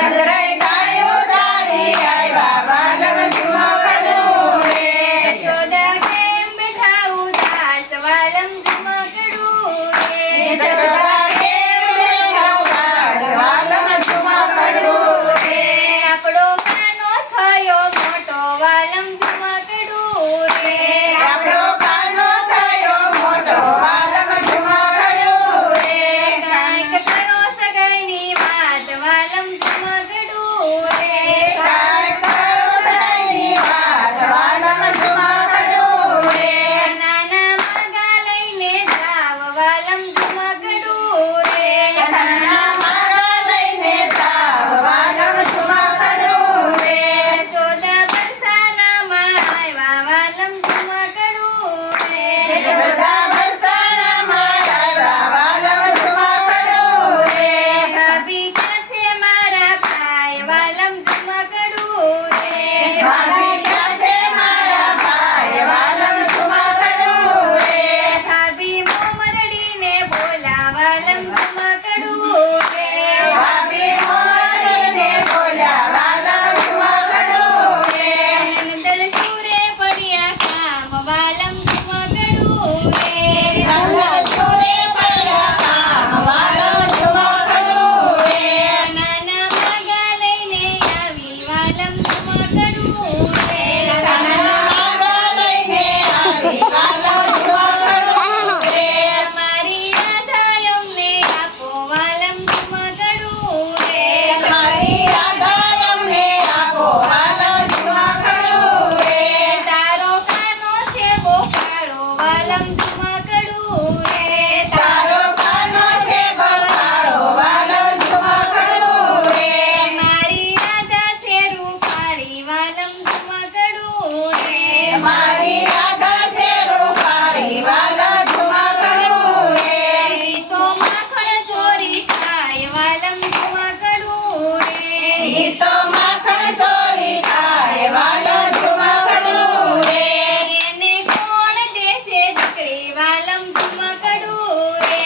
નંદરાય ગાયો સારી આવ્યા વાલમ ઝુમકડું રે. યશોદા કેમ બેઠા ઉદાસ વાલમ ઝુમકડું રે. યશોદા કેમ બેઠા ઉદાસ વાલમ ઝુમકડું રે. આપણો કાનો થયો મોટો વાલમ ઝુમકડું રે. આપણો કાનો થયો મોટો વાલમ ઝુમકડું રે. કાંઈક કરો સગાઈની વાત વાલમ ઝુમકડું રે. કાંઈક કરો સગાઈની વાત વાલમ ઝુમકડું રે. નાના માગા લઈને જાવ વાલમ ઝુમકડું રે. નાના માગા લઈને જાવ વાલમ ઝુમકડું રે. યશોદા બરસાનામાં આવ્યા વાલમ ઝુમકડું રે. યશોદા બરસાનામાં આવ્યા વાલમ ઝુમકડું રે. ભાભી ક્યાં છે મારા ભાઈ વાલમ ઝુમકડું રે. ભાભી ક્યાં છે મારા ભાઈ વાલમ ઝુમકડું રે. ભાભી મોમરડીને બોલા વાલમ ઝુમકડું રે. ભાભી મોરડીને બોલ્યા વાલમ ઝુમકડું રે. નંદલ સુરે પડ્યા કામ વાલમ ઝુમકડું રે. નંદ સુરે પડ્યા કામ વાલમ ઝુમકડું રે. નાના માગા લઈને આવી વાલમ ઝુમકડું રે. નાના માગા લઈને આવી વાલમ ઝુમકડું રે. મારી રાધા અમને આપો વાલમ ઝુમકડું રે. મારી રાધા અમને આપો વાલમ ઝુમકડું રે. તારો કાનો છે બહુ કાળો વાલમ ઝુમકડું રે. તારો કાનો છે બકાળો વાલમ ઝુમકડું રે. મારી રાધા છે રૂપાળી વાલમ ઝુમકડું રે. મારી રાધા છે રૂપાળી વાલમ ઝુમકડું રે. ઈ તો માખણ ચોરી ખાય વાલમ ઝુમકડું રે. ઈ તો માખણ ચોરી ખાય વાલમ ઝુમકડું રે. એને કોણ દેશે દીકરી વાલમ ઝુમકડું રે.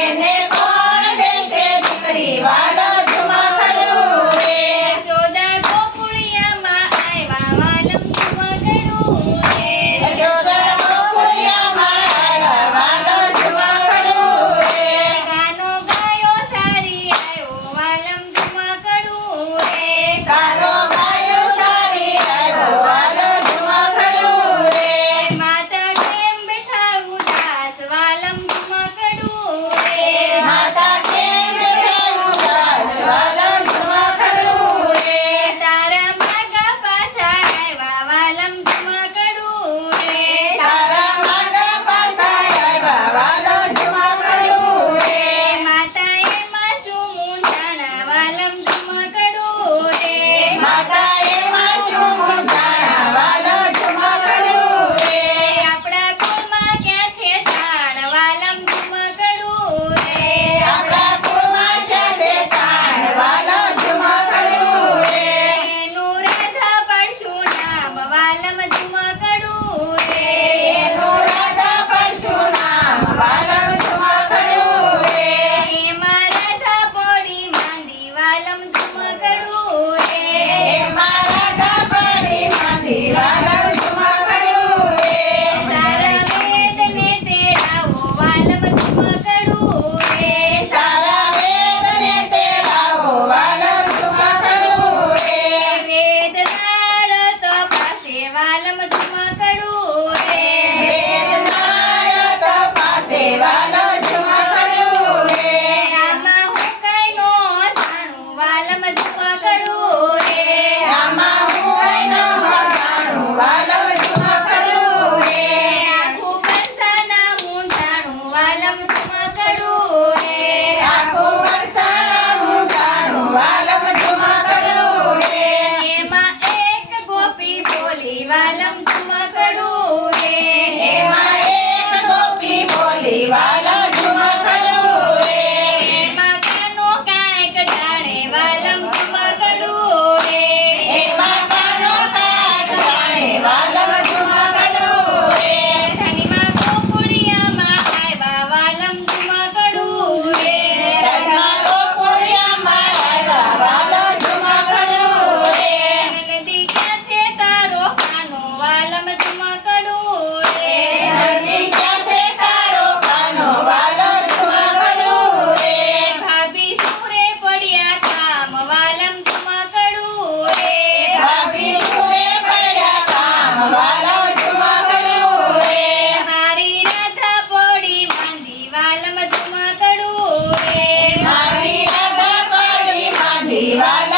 એને કોણ દેશે દીકરી વાલમ ઝુમકડું રે. યશોદા ગોકુળિયામાં આવ્યા વાલમ ઝુમકડું રે. યશોદા ગોકુળિયામાં આવ્યા વાલમ ઝુમકડું રે. કાનો ગાયો સારી આવ્યો વાલમ ઝુમકડું રે. કાનો ગાયો સારી આવ્યો વાલમ ઝુમકડું રે. માતા કેમ બેઠા ઉદાસ વાલમ ઝુમકડું રે. માતા કેમ બેઠા ઉદાસ વાલમ ઝુમકડું રે. તારા માગા પાછા આવ્યા વાલમ ઝુમકડું રે. તારા માગા પાછા આવ્યા વાલમ ઝુમકડું રે. માતાએ માશું મૂંઝાણા વાલમ ઝુમકડું રે. માતા એમાં શું મૂંઝાણા વાલમ ઝુમકડું રે. આપણા કુળમાં ક્યાં છે તાણ વાલમ ઝુમકડું રે. આપણા કુળમાં ક્યાં છે તાણ વાલમ ઝુમકડું રે. એનું રાધા પડશું નામ વાલમ ઝુમકડું રે. એનું રાધા પડશું નામ વાલમ ઝુમકડું રે. એમાં રાધા પડી માંદી વાલમ ઝુમકડું રે. એમાં રાધા પડી માંદી વાલમ ઝુમકડું રે. સારા વેદને તેડાવો વાલમ ઝુમકડું રે. સારા વેદને તેડાવો વાલમ ઝુમકડું રે. વેદ નાળ તપાસે વાલમ ઝુમકડું રે. વેદનાળ તપાસે વાલમ ઝુમકડું રે. આમાં હું કઈ નો જાણું વાલમ વાલમ